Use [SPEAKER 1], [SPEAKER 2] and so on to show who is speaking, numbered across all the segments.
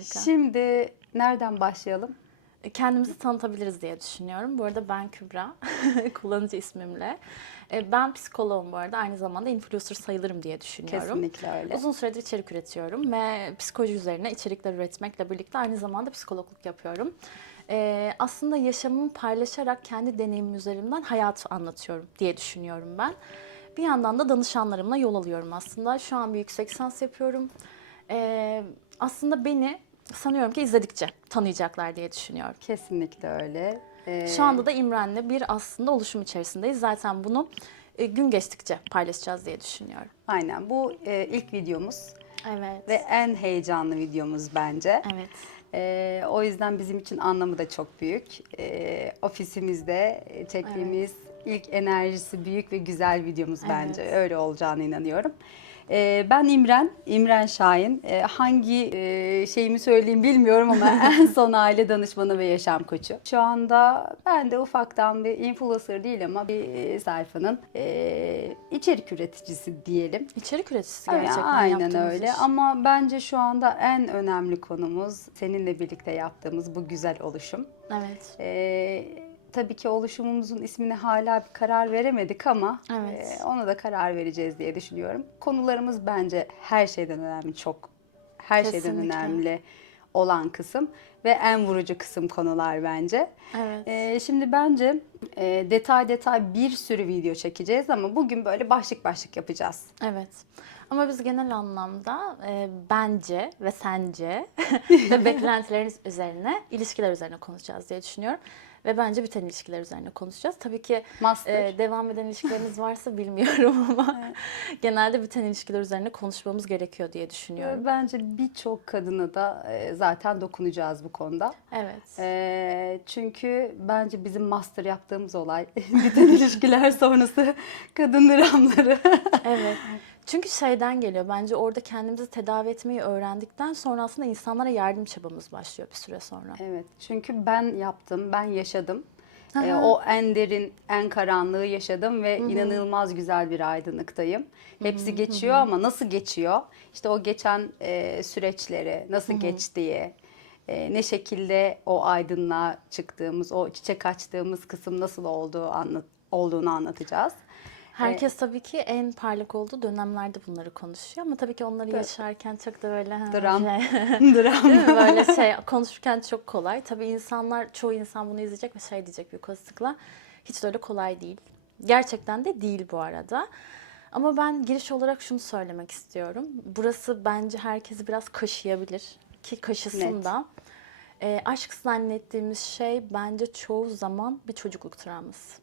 [SPEAKER 1] Harika.
[SPEAKER 2] Şimdi nereden başlayalım?
[SPEAKER 1] Kendimizi tanıtabiliriz diye düşünüyorum. Bu arada ben Kübra, kullanıcı ismimle. E, Ben psikoloğum bu arada. Aynı zamanda influencer sayılırım diye düşünüyorum.
[SPEAKER 2] Kesinlikle öyle.
[SPEAKER 1] Uzun süredir içerik üretiyorum ve psikoloji üzerine içerikler üretmekle birlikte aynı zamanda psikologluk yapıyorum. E, aslında yaşamımı paylaşarak kendi deneyimim üzerinden hayat anlatıyorum diye düşünüyorum ben. Bir yandan da danışanlarımla yol alıyorum aslında. Şu an bir yüksek lisans yapıyorum. E, aslında beni sanıyorum ki izledikçe tanıyacaklar diye düşünüyorum.
[SPEAKER 2] Kesinlikle öyle. Ee,
[SPEAKER 1] Şu anda da İmren'le bir aslında oluşum içerisindeyiz. Zaten bunu e, gün geçtikçe paylaşacağız diye düşünüyorum.
[SPEAKER 2] Aynen bu e, ilk videomuz
[SPEAKER 1] Evet.
[SPEAKER 2] ve en heyecanlı videomuz bence.
[SPEAKER 1] Evet.
[SPEAKER 2] Ee, o yüzden bizim için anlamı da çok büyük. Ee, ofisimizde e, çektiğimiz ilk enerjisi büyük ve güzel videomuz bence.
[SPEAKER 1] Evet.
[SPEAKER 2] Öyle olacağına inanıyorum. Ee, ben İmren, İmren Şahin. Ee, hangi e, şeyimi söyleyeyim bilmiyorum ama en son aile danışmanı ve yaşam koçu. Şu anda ben de ufaktan bir influencer değil ama bir e, sayfanın e, içerik üreticisi diyelim.
[SPEAKER 1] İçerik üreticisi
[SPEAKER 2] Aynen,
[SPEAKER 1] gerçekten
[SPEAKER 2] Aynen
[SPEAKER 1] yaptığımız
[SPEAKER 2] öyle
[SPEAKER 1] iş.
[SPEAKER 2] ama bence şu anda en önemli konumuz seninle birlikte yaptığımız bu güzel oluşum.
[SPEAKER 1] Evet.
[SPEAKER 2] Ee, tabii ki oluşumumuzun ismine hala bir karar veremedik ama
[SPEAKER 1] Evet.
[SPEAKER 2] e, ona da karar vereceğiz diye düşünüyorum. Konularımız bence her şeyden önemli, çok her şeyden
[SPEAKER 1] Kesinlikle.
[SPEAKER 2] önemli olan kısım ve en vurucu kısım konular bence.
[SPEAKER 1] Evet.
[SPEAKER 2] Ee, şimdi bence e, detay detay bir sürü video çekeceğiz ama bugün böyle başlık başlık yapacağız.
[SPEAKER 1] Evet. Ama biz genel anlamda e, bence ve sence ve beklentileriniz üzerine, ilişkiler üzerine konuşacağız diye düşünüyorum. Ve bence biten ilişkiler üzerine konuşacağız. Tabii ki
[SPEAKER 2] Master.
[SPEAKER 1] e, devam eden ilişkileriniz varsa bilmiyorum ama genelde biten ilişkiler üzerine konuşmamız gerekiyor diye düşünüyorum.
[SPEAKER 2] Bence birçok kadına da e, zaten dokunacağız bu konuda.
[SPEAKER 1] Evet.
[SPEAKER 2] E, çünkü bence bizim master yaptığımız olay bütün ilişkiler sonrası kadın dramları.
[SPEAKER 1] Evet. Çünkü şeyden geliyor. Bence orada kendimizi tedavi etmeyi öğrendikten sonra aslında insanlara yardım çabamız başlıyor bir süre sonra.
[SPEAKER 2] evet çünkü ben yaptım, ben yaşadım. E,
[SPEAKER 1] Aha.
[SPEAKER 2] o en derin, en karanlığı yaşadım ve inanılmaz güzel bir aydınlıktayım. Hepsi geçiyor ama nasıl geçiyor? İşte o geçen e, süreçleri, nasıl geçtiği, e, ne şekilde o aydınlığa çıktığımız, o çiçek açtığımız kısım nasıl olduğu anlat, olduğunu anlatacağız.
[SPEAKER 1] Herkes tabii ki en parlak olduğu dönemlerde bunları konuşuyor ama tabii ki onları yaşarken çok da böyle
[SPEAKER 2] Dram.
[SPEAKER 1] şey-
[SPEAKER 2] Dram.
[SPEAKER 1] Değil mi? Böyle şey konuşurken çok kolay. Tabii insanlar, çoğu insan bunu izleyecek ve şey diyecek büyük olasılıkla. Hiç de öyle kolay değil. Gerçekten de değil bu arada. Ama ben giriş olarak şunu söylemek istiyorum. Burası bence herkesi biraz kaşıyabilir. Ki kaşısın
[SPEAKER 2] Net.
[SPEAKER 1] da. Ee, aşk zannettiğimiz şey bence çoğu zaman bir çocukluk travması.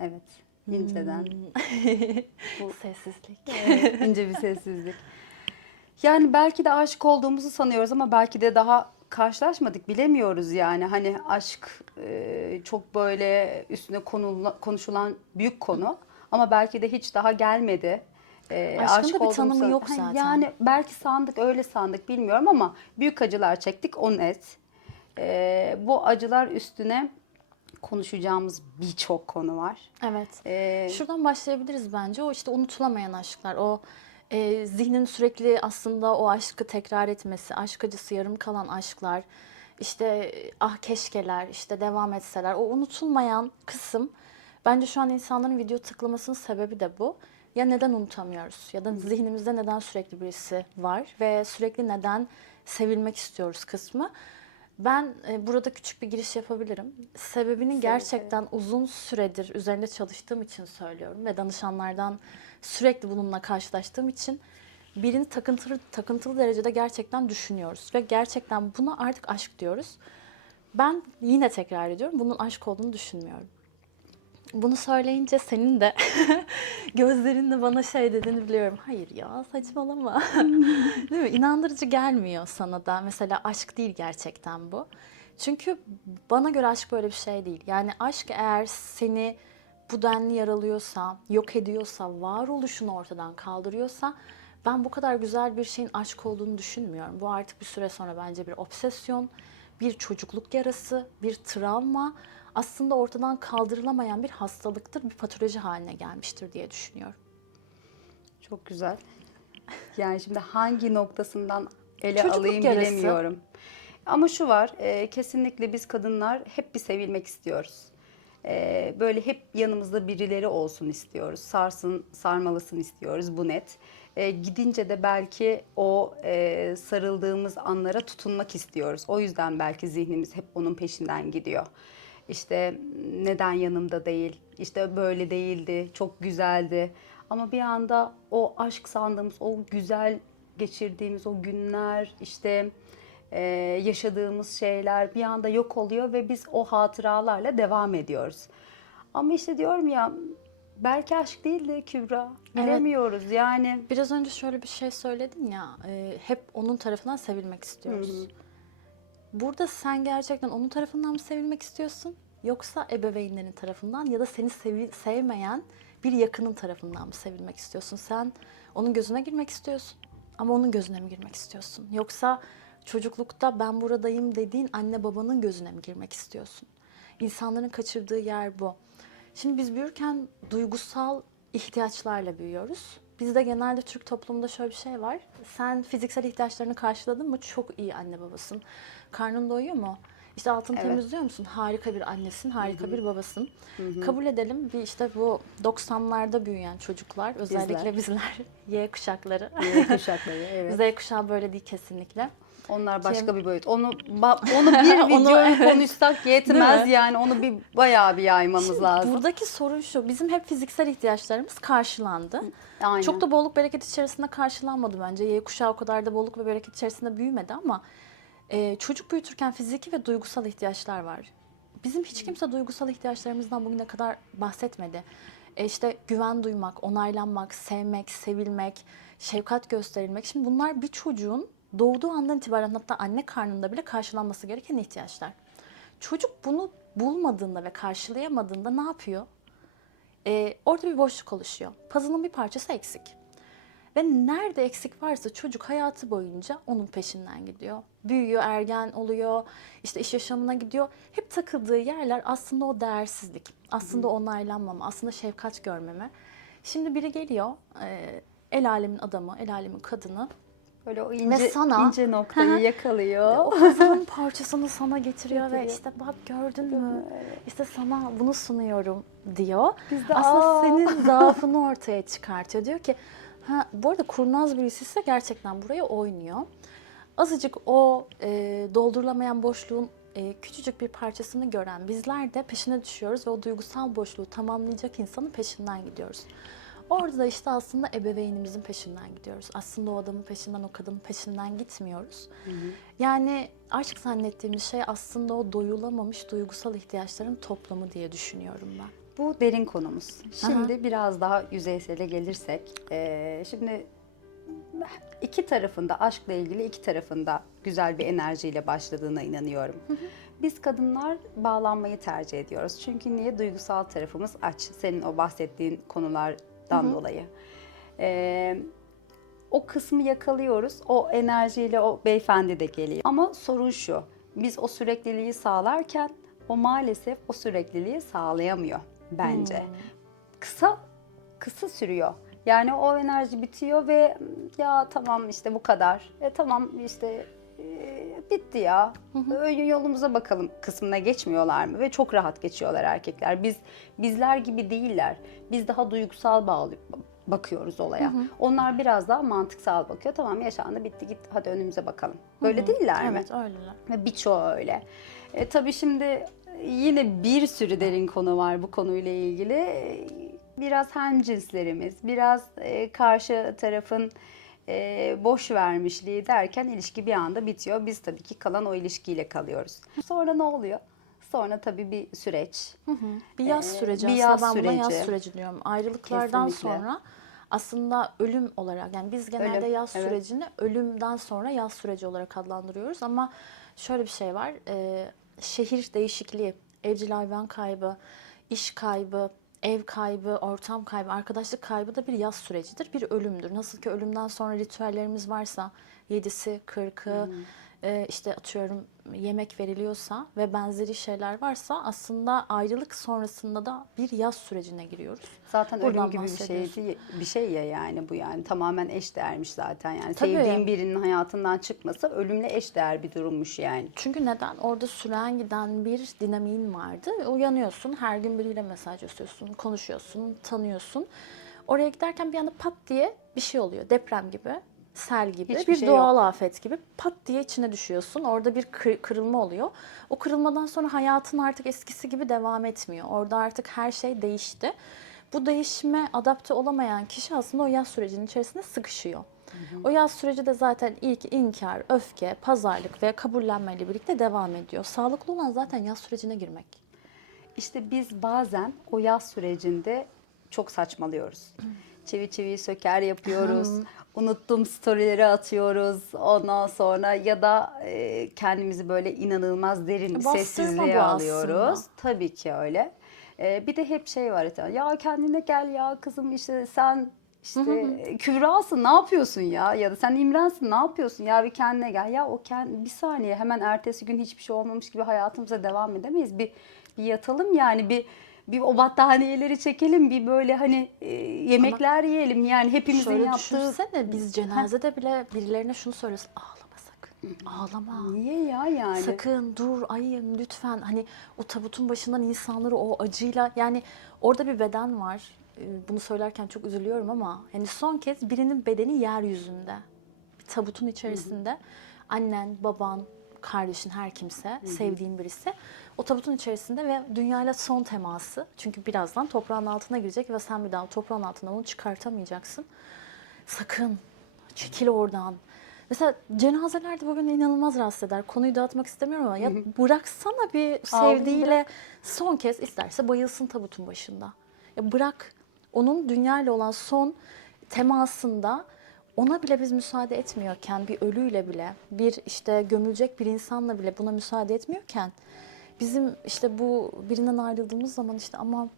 [SPEAKER 2] Evet, inceden.
[SPEAKER 1] Bu sessizlik.
[SPEAKER 2] Evet, ince bir sessizlik. Yani belki de aşık olduğumuzu sanıyoruz ama belki de daha karşılaşmadık bilemiyoruz yani. Hani aşk e, çok böyle üstüne konula- konuşulan büyük konu ama belki de hiç daha gelmedi. E,
[SPEAKER 1] Aşkın da bir tanımı yok zaten.
[SPEAKER 2] Yani belki sandık öyle sandık bilmiyorum ama büyük acılar çektik o net. E, bu acılar üstüne konuşacağımız birçok konu var.
[SPEAKER 1] Evet.
[SPEAKER 2] E,
[SPEAKER 1] Şuradan başlayabiliriz bence. O işte unutulamayan aşklar. O e, zihnin sürekli aslında o aşkı tekrar etmesi, aşk acısı yarım kalan aşklar, işte ah keşkeler, işte devam etseler. O unutulmayan kısım bence şu an insanların video tıklamasının sebebi de bu. Ya neden unutamıyoruz? Ya da zihnimizde neden sürekli birisi var ve sürekli neden sevilmek istiyoruz kısmı. Ben e, burada küçük bir giriş yapabilirim. Sebebinin gerçekten uzun süredir üzerinde çalıştığım için söylüyorum ve danışanlardan sürekli bununla karşılaştığım için birini takıntılı takıntılı derecede gerçekten düşünüyoruz ve gerçekten buna artık aşk diyoruz. Ben yine tekrar ediyorum bunun aşk olduğunu düşünmüyorum. Bunu söyleyince senin de gözlerinle bana şey dediğini biliyorum. Hayır ya saçmalama. değil mi? İnandırıcı gelmiyor sana da. Mesela aşk değil gerçekten bu. Çünkü bana göre aşk böyle bir şey değil. Yani aşk eğer seni bu denli yaralıyorsa, yok ediyorsa, varoluşunu ortadan kaldırıyorsa ben bu kadar güzel bir şeyin aşk olduğunu düşünmüyorum. Bu artık bir süre sonra bence bir obsesyon, bir çocukluk yarası, bir travma aslında ortadan kaldırılamayan bir hastalıktır, bir patoloji haline gelmiştir diye düşünüyorum.
[SPEAKER 2] Çok güzel. Yani şimdi hangi noktasından ele
[SPEAKER 1] Çocukluk
[SPEAKER 2] alayım
[SPEAKER 1] yarası.
[SPEAKER 2] bilemiyorum. Ama şu var, e, kesinlikle biz kadınlar hep bir sevilmek istiyoruz. E, böyle hep yanımızda birileri olsun istiyoruz. Sarsın, sarmalısın istiyoruz bu net. E, gidince de belki o e, sarıldığımız anlara tutunmak istiyoruz. O yüzden belki zihnimiz hep onun peşinden gidiyor. İşte neden yanımda değil, işte böyle değildi, çok güzeldi. Ama bir anda o aşk sandığımız, o güzel geçirdiğimiz o günler, işte e, yaşadığımız şeyler bir anda yok oluyor ve biz o hatıralarla devam ediyoruz. Ama işte diyorum ya belki aşk değildi Kübra.
[SPEAKER 1] Evet.
[SPEAKER 2] Bilemiyoruz yani.
[SPEAKER 1] Biraz önce şöyle bir şey söyledin ya, e, hep onun tarafından sevilmek istiyoruz. Burada sen gerçekten onun tarafından mı sevilmek istiyorsun? Yoksa ebeveynlerin tarafından ya da seni sevi- sevmeyen bir yakının tarafından mı sevilmek istiyorsun? Sen onun gözüne girmek istiyorsun ama onun gözüne mi girmek istiyorsun? Yoksa çocuklukta ben buradayım dediğin anne babanın gözüne mi girmek istiyorsun? İnsanların kaçırdığı yer bu. Şimdi biz büyürken duygusal ihtiyaçlarla büyüyoruz. Bizde genelde Türk toplumunda şöyle bir şey var. Sen fiziksel ihtiyaçlarını karşıladın mı çok iyi anne babasın. Karnın doyuyor mu? İşte altını
[SPEAKER 2] Evet.
[SPEAKER 1] temizliyor musun? Harika bir annesin, harika bir babasın. Kabul edelim bir işte bu 90'larda büyüyen çocuklar, özellikle bizler, Y kuşakları.
[SPEAKER 2] Y kuşakları evet.
[SPEAKER 1] Z kuşağı böyle değil kesinlikle.
[SPEAKER 2] Onlar başka
[SPEAKER 1] Kim?
[SPEAKER 2] bir boyut. Onu onu bir
[SPEAKER 1] Onu,
[SPEAKER 2] videoya
[SPEAKER 1] evet.
[SPEAKER 2] konuşsak yetmez yani. Onu bir bayağı bir yaymamız
[SPEAKER 1] Şimdi
[SPEAKER 2] lazım.
[SPEAKER 1] Buradaki sorun şu, bizim hep fiziksel ihtiyaçlarımız karşılandı.
[SPEAKER 2] Aynen.
[SPEAKER 1] Çok da bolluk bereket içerisinde karşılanmadı bence. Y kuşağı o kadar da bolluk ve bereket içerisinde büyümedi ama e, çocuk büyütürken fiziki ve duygusal ihtiyaçlar var. Bizim hiç kimse duygusal ihtiyaçlarımızdan bugüne kadar bahsetmedi. E işte güven duymak, onaylanmak, sevmek, sevilmek, şefkat gösterilmek. Şimdi bunlar bir çocuğun doğduğu andan itibaren hatta anne karnında bile karşılanması gereken ihtiyaçlar. Çocuk bunu bulmadığında ve karşılayamadığında ne yapıyor? Ee, orada bir boşluk oluşuyor. Puzzle'ın bir parçası eksik. Ve nerede eksik varsa çocuk hayatı boyunca onun peşinden gidiyor. Büyüyor, ergen oluyor, işte iş yaşamına gidiyor. Hep takıldığı yerler aslında o değersizlik, aslında onaylanmama, aslında şefkat görmeme. Şimdi biri geliyor, e, el alemin adamı, el alemin kadını
[SPEAKER 2] Böyle o ince,
[SPEAKER 1] sana-
[SPEAKER 2] ince noktayı yakalıyor.
[SPEAKER 1] o puzzle'ın parçasını sana getiriyor ve işte bak gördün mü? İşte sana bunu sunuyorum diyor.
[SPEAKER 2] Biz de,
[SPEAKER 1] Aslında
[SPEAKER 2] "Aa!"
[SPEAKER 1] senin zaafını ortaya çıkartıyor. Diyor ki ha bu arada kurnaz birisi ise gerçekten buraya oynuyor. Azıcık o e, doldurulamayan boşluğun e, küçücük bir parçasını gören bizler de peşine düşüyoruz ve o duygusal boşluğu tamamlayacak insanın peşinden gidiyoruz. Orada da işte aslında ebeveynimizin peşinden gidiyoruz. Aslında o adamın peşinden, o kadının peşinden gitmiyoruz. Yani aşk zannettiğimiz şey aslında o doyulamamış duygusal ihtiyaçların toplamı diye düşünüyorum ben.
[SPEAKER 2] Bu derin konumuz. Şimdi biraz daha yüzeysele gelirsek, eee, şimdi iki tarafında aşkla ilgili iki tarafında güzel bir enerjiyle başladığına inanıyorum. Biz kadınlar bağlanmayı tercih ediyoruz. Çünkü niye duygusal tarafımız aç. Senin o bahsettiğin konulardan dolayı. Eee, o kısmı yakalıyoruz. O enerjiyle o beyefendi de geliyor. Ama sorun şu. Biz o sürekliliği sağlarken o maalesef o sürekliliği sağlayamıyor bence. Kısa kısa sürüyor. Yani o enerji bitiyor ve ya tamam işte bu kadar. E tamam işte e, bitti ya. Ö- Yolumuza bakalım kısmına geçmiyorlar mı? Ve çok rahat geçiyorlar erkekler. Biz bizler gibi değiller. Biz daha duygusal bağlı bakıyoruz olaya. Onlar biraz daha mantıksal bakıyor. Tamam yaşandı bitti git hadi önümüze bakalım. Böyle değiller mi?
[SPEAKER 1] Evet öyleler.
[SPEAKER 2] Ve birçoğu öyle. E, tabii şimdi yine bir sürü derin konu var bu konuyla ilgili. Biraz hem cinslerimiz, biraz e, karşı tarafın e, boş vermişliği derken ilişki bir anda bitiyor. Biz tabii ki kalan o ilişkiyle kalıyoruz. Sonra ne oluyor? Sonra tabii bir süreç.
[SPEAKER 1] Bir yaz
[SPEAKER 2] Ee,
[SPEAKER 1] süreci
[SPEAKER 2] bir
[SPEAKER 1] aslında
[SPEAKER 2] yaz
[SPEAKER 1] ben buna yaz
[SPEAKER 2] süreci.
[SPEAKER 1] süreci diyorum. Ayrılıklardan
[SPEAKER 2] Kesinlikle.
[SPEAKER 1] sonra aslında ölüm olarak yani biz genelde
[SPEAKER 2] Ölüm,
[SPEAKER 1] yaz
[SPEAKER 2] evet.
[SPEAKER 1] sürecini ölümden sonra yaz süreci olarak adlandırıyoruz ama şöyle bir şey var. e, şehir değişikliği, evcil hayvan kaybı, iş kaybı, ev kaybı, ortam kaybı, arkadaşlık kaybı da bir yaz sürecidir, bir ölümdür. Nasıl ki ölümden sonra ritüellerimiz varsa, yedisi, kırkı, e, işte atıyorum yemek veriliyorsa ve benzeri şeyler varsa aslında ayrılık sonrasında da bir yaz sürecine giriyoruz.
[SPEAKER 2] Zaten
[SPEAKER 1] Buradan
[SPEAKER 2] ölüm gibi bir şey değil- bir şey ya yani bu yani tamamen eş değermiş zaten yani
[SPEAKER 1] Tabii.
[SPEAKER 2] sevdiğin birinin hayatından çıkması ölümle eş değer bir durummuş yani.
[SPEAKER 1] Çünkü neden? Orada süren giden bir dinamiğin vardı. Uyanıyorsun, her gün biriyle mesajlaşıyorsun, konuşuyorsun, tanıyorsun. Oraya giderken bir anda pat diye bir şey oluyor. Deprem gibi, sel gibi,
[SPEAKER 2] Hiçbir
[SPEAKER 1] bir
[SPEAKER 2] şey
[SPEAKER 1] doğal afet gibi pat diye içine düşüyorsun. Orada bir kır- kırılma oluyor. O kırılmadan sonra hayatın artık eskisi gibi devam etmiyor. Orada artık her şey değişti. Bu değişime adapte olamayan kişi aslında o yaz sürecinin içerisinde sıkışıyor. O yaz süreci de zaten ilk inkar, öfke, pazarlık ve kabullenmeyle birlikte devam ediyor. Sağlıklı olan zaten yaz sürecine girmek.
[SPEAKER 2] İşte biz bazen o yaz sürecinde çok saçmalıyoruz. Çivi çiviyi söker yapıyoruz. Unuttum storyleri atıyoruz. Ondan sonra ya da e, kendimizi böyle inanılmaz derin bir
[SPEAKER 1] Bastırma
[SPEAKER 2] sessizliğe
[SPEAKER 1] bu
[SPEAKER 2] alıyoruz.
[SPEAKER 1] aslında.
[SPEAKER 2] Tabii ki öyle. E, bir de hep şey var. Ya kendine gel ya kızım işte sen işte Kübra'sın ne yapıyorsun ya ya da sen İmren'sin ne yapıyorsun ya bir kendine gel ya o kend, bir saniye hemen ertesi gün hiçbir şey olmamış gibi hayatımıza devam edemeyiz bir bir yatalım yani bir bir o battaniyeleri çekelim bir böyle hani e, yemekler yiyelim yani hepimizin
[SPEAKER 1] Şöyle
[SPEAKER 2] yaptığı
[SPEAKER 1] düşünsene biz cenazede bile birilerine şunu söylüyoruz. Ağlama sakın. Ağlama.
[SPEAKER 2] niye ya yani
[SPEAKER 1] Sakın dur ayım lütfen hani o tabutun başından insanları o acıyla yani orada bir beden var. Ee, Bunu söylerken çok üzülüyorum ama hani son kez birinin bedeni yeryüzünde. Bir tabutun içerisinde annen, baban, kardeşin her kimse, sevdiğin birisi o tabutun içerisinde ve dünyayla son teması. Çünkü birazdan toprağın altına girecek ve sen bir daha toprağın altından onu çıkartamayacaksın. Sakın çekil oradan. Mesela cenazelerde bu beni inanılmaz rahatsız eder. Konuyu dağıtmak istemiyorum ama ya bıraksana bir sevdiğiyle son kez isterse bayılsın tabutun başında. Ya bırak onun dünyayla olan son temasında ona bile biz müsaade etmiyorken bir ölüyle bile bir işte gömülecek bir insanla bile buna müsaade etmiyorken bizim işte bu birinden ayrıldığımız zaman işte ama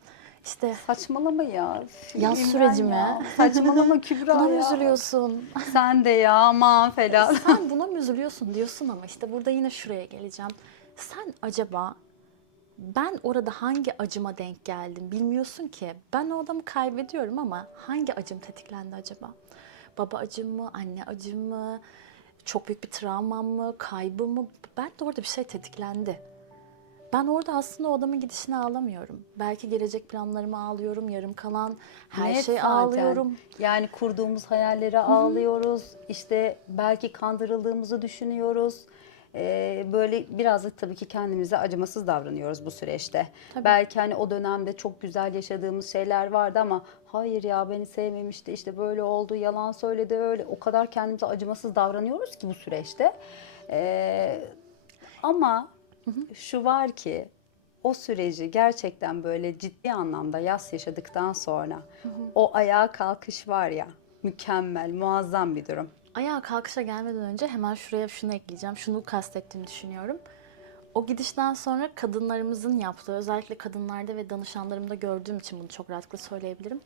[SPEAKER 1] işte
[SPEAKER 2] saçmalama ya
[SPEAKER 1] Yaz
[SPEAKER 2] İmren
[SPEAKER 1] süreci
[SPEAKER 2] ya. saçmalama Kübra
[SPEAKER 1] buna mı
[SPEAKER 2] ya.
[SPEAKER 1] üzülüyorsun?
[SPEAKER 2] sen de ya aman falan
[SPEAKER 1] Sen buna mı üzülüyorsun diyorsun ama işte burada yine şuraya geleceğim. Sen acaba ben orada hangi acıma denk geldim bilmiyorsun ki. Ben o adamı kaybediyorum ama hangi acım tetiklendi acaba? Baba acım mı, anne acım mı, çok büyük bir travmam mı, kaybım mı? Ben de orada bir şey tetiklendi. Ben orada aslında o adamın gidişine ağlamıyorum. Belki gelecek planlarıma ağlıyorum, yarım kalan her
[SPEAKER 2] Net
[SPEAKER 1] şey
[SPEAKER 2] zaten.
[SPEAKER 1] ağlıyorum.
[SPEAKER 2] Yani kurduğumuz hayallere ağlıyoruz. İşte belki kandırıldığımızı düşünüyoruz. Ee, böyle biraz da tabii ki kendimize acımasız davranıyoruz bu süreçte.
[SPEAKER 1] Tabii.
[SPEAKER 2] Belki hani o dönemde çok güzel yaşadığımız şeyler vardı ama hayır ya beni sevmemişti işte böyle oldu yalan söyledi öyle o kadar kendimize acımasız davranıyoruz ki bu süreçte. Ee, ama şu var ki o süreci gerçekten böyle ciddi anlamda yas yaşadıktan sonra o ayağa kalkış var ya mükemmel, muazzam bir durum.
[SPEAKER 1] Ayağa kalkışa gelmeden önce hemen şuraya şunu ekleyeceğim. Şunu kastettiğimi düşünüyorum. O gidişten sonra kadınlarımızın yaptığı, özellikle kadınlarda ve danışanlarımda gördüğüm için bunu çok rahatlıkla söyleyebilirim.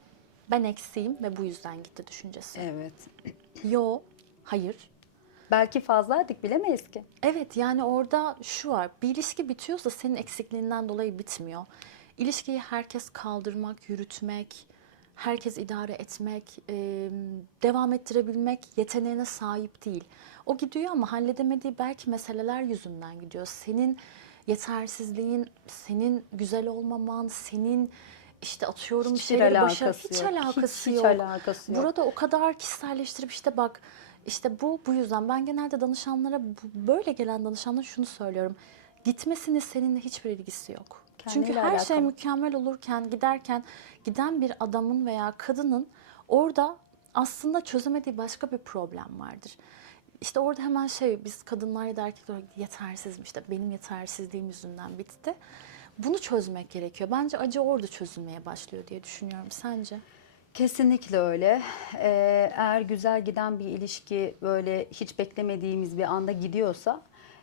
[SPEAKER 1] Ben eksiğim ve bu yüzden gitti düşüncesi.
[SPEAKER 2] Evet.
[SPEAKER 1] Yo, hayır.
[SPEAKER 2] Belki fazlaydık bilemeyiz ki.
[SPEAKER 1] Evet yani orada şu var. Bir ilişki bitiyorsa senin eksikliğinden dolayı bitmiyor. İlişkiyi herkes kaldırmak, yürütmek, herkes idare etmek, e, devam ettirebilmek yeteneğine sahip değil. O gidiyor ama halledemediği belki meseleler yüzünden gidiyor. Senin yetersizliğin, senin güzel olmaman, senin işte atıyorum bir
[SPEAKER 2] Hiçbir
[SPEAKER 1] şeyleri
[SPEAKER 2] alakası
[SPEAKER 1] hiç
[SPEAKER 2] yok.
[SPEAKER 1] alakası
[SPEAKER 2] Hiç- hiç
[SPEAKER 1] yok.
[SPEAKER 2] alakası yok.
[SPEAKER 1] Burada o kadar kişiselleştirip işte bak işte bu bu yüzden ben genelde danışanlara böyle gelen danışanlara şunu söylüyorum. Gitmesinin seninle hiçbir ilgisi yok. Çünkü
[SPEAKER 2] Kendiyle
[SPEAKER 1] her şey
[SPEAKER 2] alakalı.
[SPEAKER 1] mükemmel olurken giderken giden bir adamın veya kadının orada aslında çözemediği başka bir problem vardır. İşte orada hemen şey biz kadınlar ya da erkekler olarak yetersizim işte benim yetersizliğim yüzünden bitti. Bunu çözmek gerekiyor. Bence acı orada çözülmeye başlıyor diye düşünüyorum. Sence?
[SPEAKER 2] Kesinlikle öyle. Ee, eğer güzel giden bir ilişki böyle hiç beklemediğimiz bir anda gidiyorsa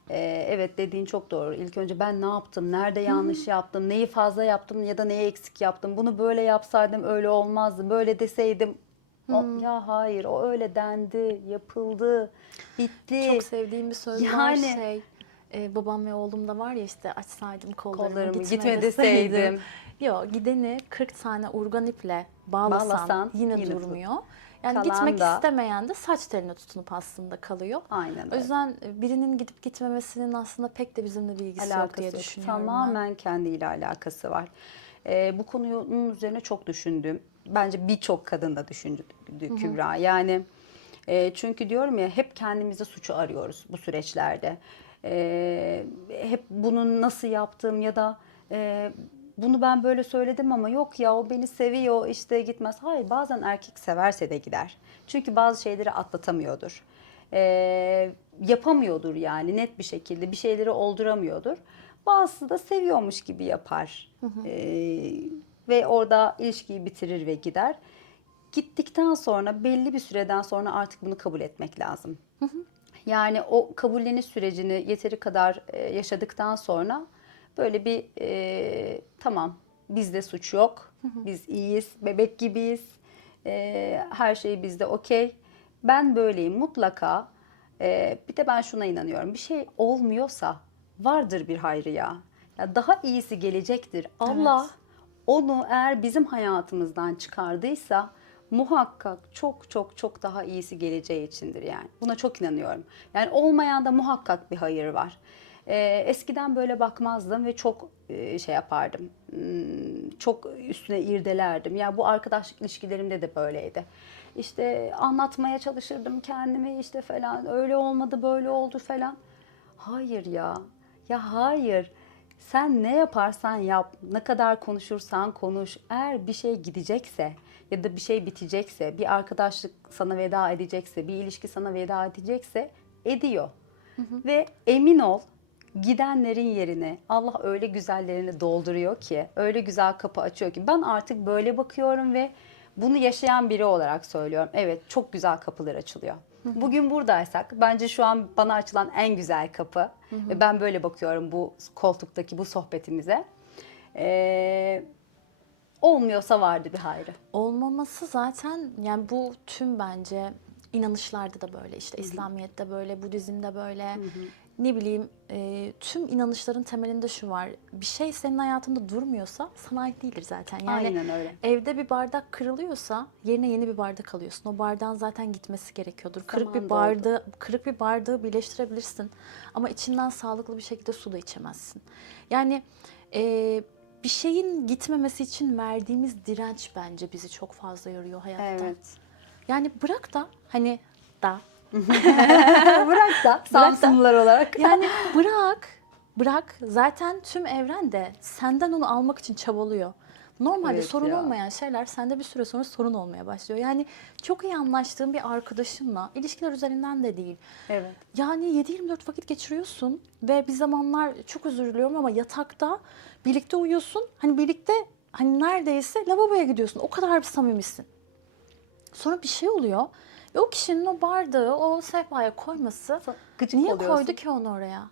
[SPEAKER 2] e, evet dediğin çok doğru. İlk önce ben ne yaptım, nerede yanlış yaptım, neyi fazla yaptım ya da neyi eksik yaptım. Bunu böyle yapsaydım öyle olmazdı, böyle deseydim O, ya hayır o öyle dendi, yapıldı, bitti.
[SPEAKER 1] Çok sevdiğim bir söz var
[SPEAKER 2] Yani-
[SPEAKER 1] şey. e, babam ve oğlum da var ya işte açsaydım kollarımı,
[SPEAKER 2] Kollarımı,
[SPEAKER 1] gitme,
[SPEAKER 2] gitme
[SPEAKER 1] deseydim. Yok gideni 40 tane urgan iple bağlasan,
[SPEAKER 2] Bağlasan
[SPEAKER 1] yine,
[SPEAKER 2] yine
[SPEAKER 1] durmuyor. Yani
[SPEAKER 2] Kalan
[SPEAKER 1] gitmek
[SPEAKER 2] da-
[SPEAKER 1] istemeyen de saç teline tutunup aslında kalıyor.
[SPEAKER 2] Aynen
[SPEAKER 1] O yüzden e, birinin gidip gitmemesinin aslında pek de bizimle bir ilgisi yok
[SPEAKER 2] alakası
[SPEAKER 1] diye
[SPEAKER 2] yok.
[SPEAKER 1] düşünüyorum ben.
[SPEAKER 2] Tamamen kendiyle alakası var. Ee, bu konunun üzerine çok düşündüm. Bence birçok kadın da düşündü Kübra. Yani e, çünkü diyorum ya hep kendimize suçu arıyoruz bu süreçlerde. Ee, hep bunu nasıl yaptım ya da e, bunu ben böyle söyledim ama yok ya o beni seviyor işte gitmez. Hayır bazen erkek severse de gider. Çünkü bazı şeyleri atlatamıyordur. Ee, yapamıyordur yani net bir şekilde bir şeyleri olduramıyordur. Bazısı da seviyormuş gibi yapar. Ee, ve orada ilişkiyi bitirir ve gider. Gittikten sonra belli bir süreden sonra artık bunu kabul etmek lazım. Yani o kabulleniş sürecini yeteri kadar e, yaşadıktan sonra böyle bir e, tamam bizde suç yok, biz iyiyiz, bebek gibiyiz, e, her şey bizde okey. Ben böyleyim mutlaka. E, bir de ben şuna inanıyorum. Bir şey olmuyorsa vardır bir hayrı ya. ya daha iyisi gelecektir. Allah onu eğer bizim hayatımızdan çıkardıysa muhakkak çok çok çok daha iyisi geleceği içindir yani. Buna çok inanıyorum. Yani olmayan da muhakkak bir hayır var. Ee, eskiden böyle bakmazdım ve çok e, şey yapardım. Hmm, Çok üstüne irdelerdim. Ya bu arkadaşlık ilişkilerimde de böyleydi. İşte anlatmaya çalışırdım kendimi işte falan öyle olmadı böyle oldu falan. Hayır ya. Ya hayır. Sen ne yaparsan yap, ne kadar konuşursan konuş. Eğer bir şey gidecekse ya da bir şey bitecekse, bir arkadaşlık sana veda edecekse, bir ilişki sana veda edecekse ediyor. Ve emin ol gidenlerin yerine Allah öyle güzellerini dolduruyor ki, öyle güzel kapı açıyor ki ben artık böyle bakıyorum ve bunu yaşayan biri olarak söylüyorum. Evet, çok güzel kapılar açılıyor. Bugün buradaysak bence şu an bana açılan en güzel kapı ve ben böyle bakıyorum bu koltuktaki bu sohbetimize. Ee, olmuyorsa vardı bir hayrı.
[SPEAKER 1] Olmaması zaten yani bu tüm bence inanışlarda da böyle işte İslamiyet'te böyle, Budizm'de böyle ne bileyim e, tüm inanışların temelinde şu var. Bir şey senin hayatında durmuyorsa sana ait değildir zaten. Yani
[SPEAKER 2] Aynen öyle.
[SPEAKER 1] evde bir bardak kırılıyorsa yerine yeni bir bardak alıyorsun. O bardağın zaten gitmesi gerekiyordur. Kırık
[SPEAKER 2] Zaman
[SPEAKER 1] bir bardağı kırık bir bardağı birleştirebilirsin ama içinden sağlıklı bir şekilde su da içemezsin. Yani e, bir şeyin gitmemesi için verdiğimiz direnç bence bizi çok fazla yoruyor hayatta.
[SPEAKER 2] Evet.
[SPEAKER 1] Yani bırak da hani da
[SPEAKER 2] Bırak da Samsunlular olarak.
[SPEAKER 1] yani bırak bırak zaten tüm evren de senden onu almak için çabalıyor. Normalde
[SPEAKER 2] Evet
[SPEAKER 1] sorun
[SPEAKER 2] ya.
[SPEAKER 1] olmayan şeyler sende bir süre sonra sorun olmaya başlıyor. Yani çok iyi anlaştığın bir arkadaşınla ilişkiler üzerinden de değil.
[SPEAKER 2] Evet.
[SPEAKER 1] Yani 7-24 vakit geçiriyorsun ve bir zamanlar çok özür diliyorum ama yatakta birlikte uyuyorsun. Hani birlikte hani neredeyse lavaboya gidiyorsun. O kadar bir samimisin. Sonra bir şey oluyor ve o kişinin o bardağı o sehpaya koyması
[SPEAKER 2] Gıcık
[SPEAKER 1] niye
[SPEAKER 2] oluyorsun.
[SPEAKER 1] koydu ki onu oraya?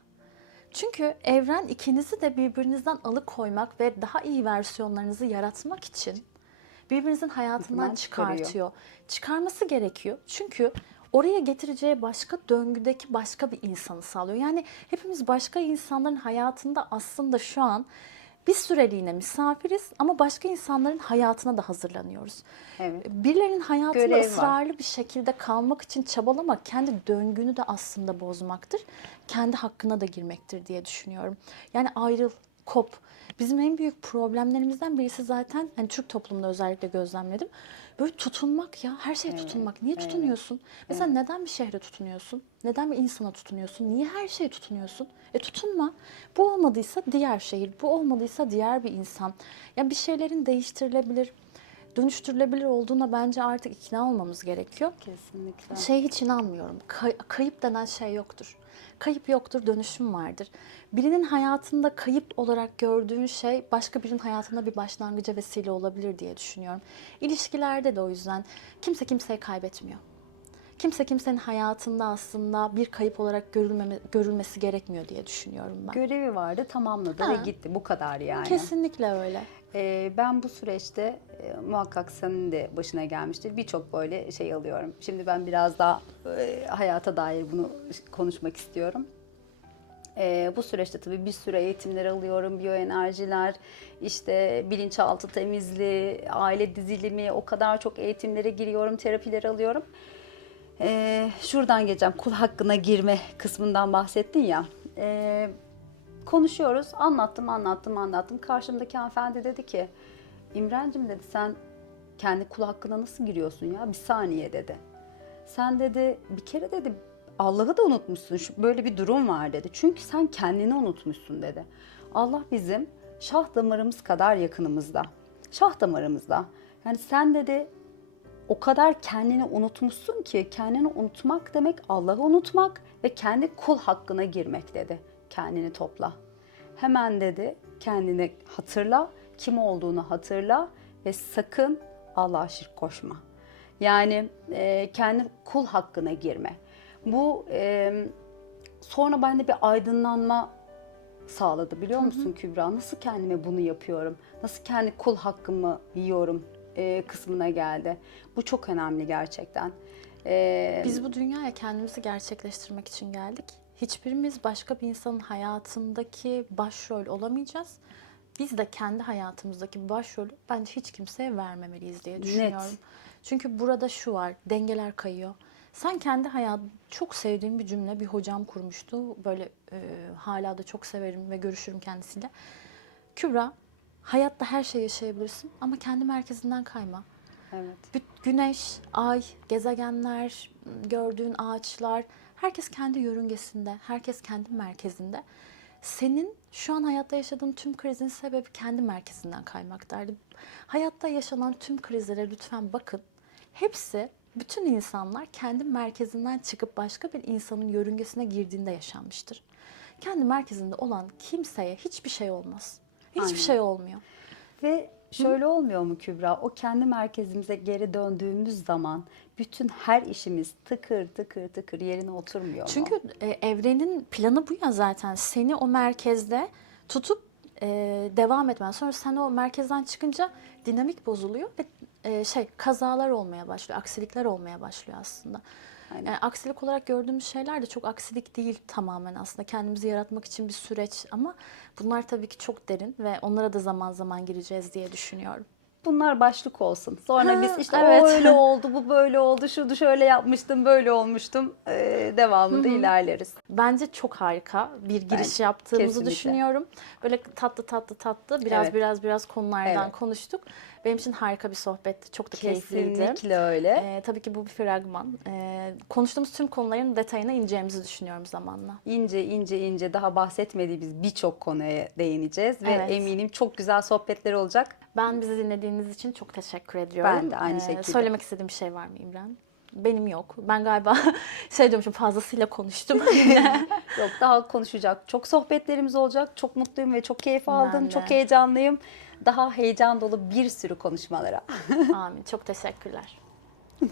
[SPEAKER 1] Çünkü evren ikinizi de birbirinizden alıkoymak ve daha iyi versiyonlarınızı yaratmak için birbirinizin hayatından
[SPEAKER 2] çıkarıyor.
[SPEAKER 1] çıkartıyor. Çıkarması gerekiyor. Çünkü oraya getireceği başka döngüdeki başka bir insanı sağlıyor. Yani hepimiz başka insanların hayatında aslında şu an bir süreliğine misafiriz ama başka insanların hayatına da hazırlanıyoruz.
[SPEAKER 2] Evet.
[SPEAKER 1] Birilerinin hayatında
[SPEAKER 2] Görev var.
[SPEAKER 1] ısrarlı bir şekilde kalmak için çabalamak kendi döngünü de aslında bozmaktır. Kendi hakkına da girmektir diye düşünüyorum. Yani ayrıl, kop. Bizim en büyük problemlerimizden birisi zaten hani Türk toplumunda özellikle gözlemledim. Böyle tutunmak ya, her şeye
[SPEAKER 2] Evet,
[SPEAKER 1] tutunmak. Niye
[SPEAKER 2] evet,
[SPEAKER 1] tutunuyorsun? Mesela neden bir şehre tutunuyorsun? Neden bir insana tutunuyorsun? Niye her şeye tutunuyorsun? E tutunma. Bu olmadıysa diğer şehir, bu olmadıysa diğer bir insan. Ya bir şeylerin değiştirilebilir, dönüştürülebilir olduğuna bence artık ikna olmamız gerekiyor.
[SPEAKER 2] Kesinlikle.
[SPEAKER 1] Şey hiç inanmıyorum. Kay- kayıp denen şey yoktur. Kayıp yoktur, dönüşüm vardır. Birinin hayatında kayıp olarak gördüğün şey başka birinin hayatında bir başlangıca vesile olabilir diye düşünüyorum. İlişkilerde de o yüzden kimse kimseyi kaybetmiyor. Kimse kimsenin hayatında aslında bir kayıp olarak görülmeme, görülmesi gerekmiyor diye düşünüyorum ben.
[SPEAKER 2] Görevi vardı, tamamladı
[SPEAKER 1] Ha.
[SPEAKER 2] ve gitti. Bu kadar yani.
[SPEAKER 1] Kesinlikle öyle.
[SPEAKER 2] Ee, ben bu süreçte e, muhakkak senin de başına gelmiştir. Birçok böyle şey alıyorum. Şimdi ben biraz daha e, hayata dair bunu konuşmak istiyorum. Ee, bu süreçte tabii bir sürü eğitimler alıyorum, biyoenerjiler, işte bilinçaltı temizliği, aile dizilimi, o kadar çok eğitimlere giriyorum, terapiler alıyorum. Ee, şuradan geleceğim, kul hakkına girme kısmından bahsettin ya. Ee, konuşuyoruz, anlattım, anlattım, anlattım. Karşımdaki hanımefendi dedi ki, İmrencim dedi sen kendi kul hakkına nasıl giriyorsun ya? Bir saniye dedi. Sen dedi bir kere dedi Allah'ı da unutmuşsun. Şu, böyle bir durum var dedi. Çünkü sen kendini unutmuşsun dedi. Allah bizim şah damarımız kadar yakınımızda. Şah damarımızda. Yani sen dedi o kadar kendini unutmuşsun ki kendini unutmak demek Allah'ı unutmak ve kendi kul hakkına girmek dedi. Kendini topla. Hemen dedi kendini hatırla, kim olduğunu hatırla ve sakın Allah'a şirk koşma. Yani e, kendi kul hakkına girme. Bu e, sonra bende bir aydınlanma sağladı biliyor musun Kübra? Nasıl kendime bunu yapıyorum? Nasıl kendi kul hakkımı yiyorum e, kısmına geldi. Bu çok önemli gerçekten. E,
[SPEAKER 1] Biz bu dünyaya kendimizi gerçekleştirmek için geldik. Hiçbirimiz başka bir insanın hayatındaki başrol olamayacağız. Biz de kendi hayatımızdaki başrolü bence hiç kimseye vermemeliyiz diye düşünüyorum. Çünkü burada şu var, dengeler kayıyor. Sen kendi hayat çok sevdiğim bir cümle bir hocam kurmuştu. Böyle e, hala da çok severim ve görüşürüm kendisiyle. Kübra, hayatta her şeyi yaşayabilirsin ama kendi merkezinden kayma.
[SPEAKER 2] evet.
[SPEAKER 1] Güneş, ay, gezegenler, gördüğün ağaçlar, herkes kendi yörüngesinde, herkes kendi merkezinde. Senin şu an hayatta yaşadığın tüm krizin sebebi kendi merkezinden kaymaktaydı. Hayatta yaşanan tüm krizlere lütfen bakın. Hepsi bütün insanlar kendi merkezinden çıkıp başka bir insanın yörüngesine girdiğinde yaşanmıştır. Kendi merkezinde olan kimseye hiçbir şey olmaz. Hiçbir
[SPEAKER 2] Aynen.
[SPEAKER 1] şey olmuyor.
[SPEAKER 2] Ve şöyle olmuyor mu Kübra? O kendi merkezimize geri döndüğümüz zaman bütün her işimiz tıkır tıkır tıkır yerine oturmuyor mu?
[SPEAKER 1] Çünkü e, evrenin planı bu ya zaten. Seni o merkezde tutup e, devam etmen. Sonra sen o merkezden çıkınca dinamik bozuluyor ve e, şey kazalar olmaya başlıyor, aksilikler olmaya başlıyor aslında.
[SPEAKER 2] Aynen.
[SPEAKER 1] Yani aksilik olarak gördüğümüz şeyler de çok aksilik değil tamamen aslında. Kendimizi yaratmak için bir süreç ama bunlar tabii ki çok derin ve onlara da zaman zaman gireceğiz diye düşünüyorum.
[SPEAKER 2] Bunlar başlık olsun. Sonra
[SPEAKER 1] Ha,
[SPEAKER 2] biz işte
[SPEAKER 1] evet.
[SPEAKER 2] o öyle oldu, bu böyle oldu, şunu şöyle yapmıştım, böyle olmuştum. Ee, devamında ilerleriz.
[SPEAKER 1] Bence çok harika bir giriş
[SPEAKER 2] Ben-
[SPEAKER 1] yaptığımızı
[SPEAKER 2] kesinlikle.
[SPEAKER 1] düşünüyorum. Böyle tatlı tatlı tatlı biraz
[SPEAKER 2] Evet.
[SPEAKER 1] biraz biraz konulardan
[SPEAKER 2] Evet.
[SPEAKER 1] konuştuk. Benim için harika bir sohbetti. Çok da keyifliydi.
[SPEAKER 2] Kesinlikle öyle.
[SPEAKER 1] Ee, tabii ki bu bir fragman. Ee, konuştuğumuz tüm konuların detayına ineceğimizi düşünüyorum zamanla.
[SPEAKER 2] İnce ince ince daha bahsetmediğimiz birçok konuya değineceğiz ve
[SPEAKER 1] Evet.
[SPEAKER 2] eminim çok güzel sohbetler olacak.
[SPEAKER 1] Ben bizi dinlediğiniz için çok teşekkür ediyorum.
[SPEAKER 2] Ben de aynı şekilde.
[SPEAKER 1] Söylemek istediğim bir şey var mı İmren? Benim yok. Ben galiba şey diyormuşum fazlasıyla konuştum.
[SPEAKER 2] Yok daha konuşacak çok sohbetlerimiz olacak. Çok mutluyum ve çok keyif aldım. Çok heyecanlıyım. Daha heyecan dolu bir sürü konuşmalara.
[SPEAKER 1] Amin. Çok teşekkürler.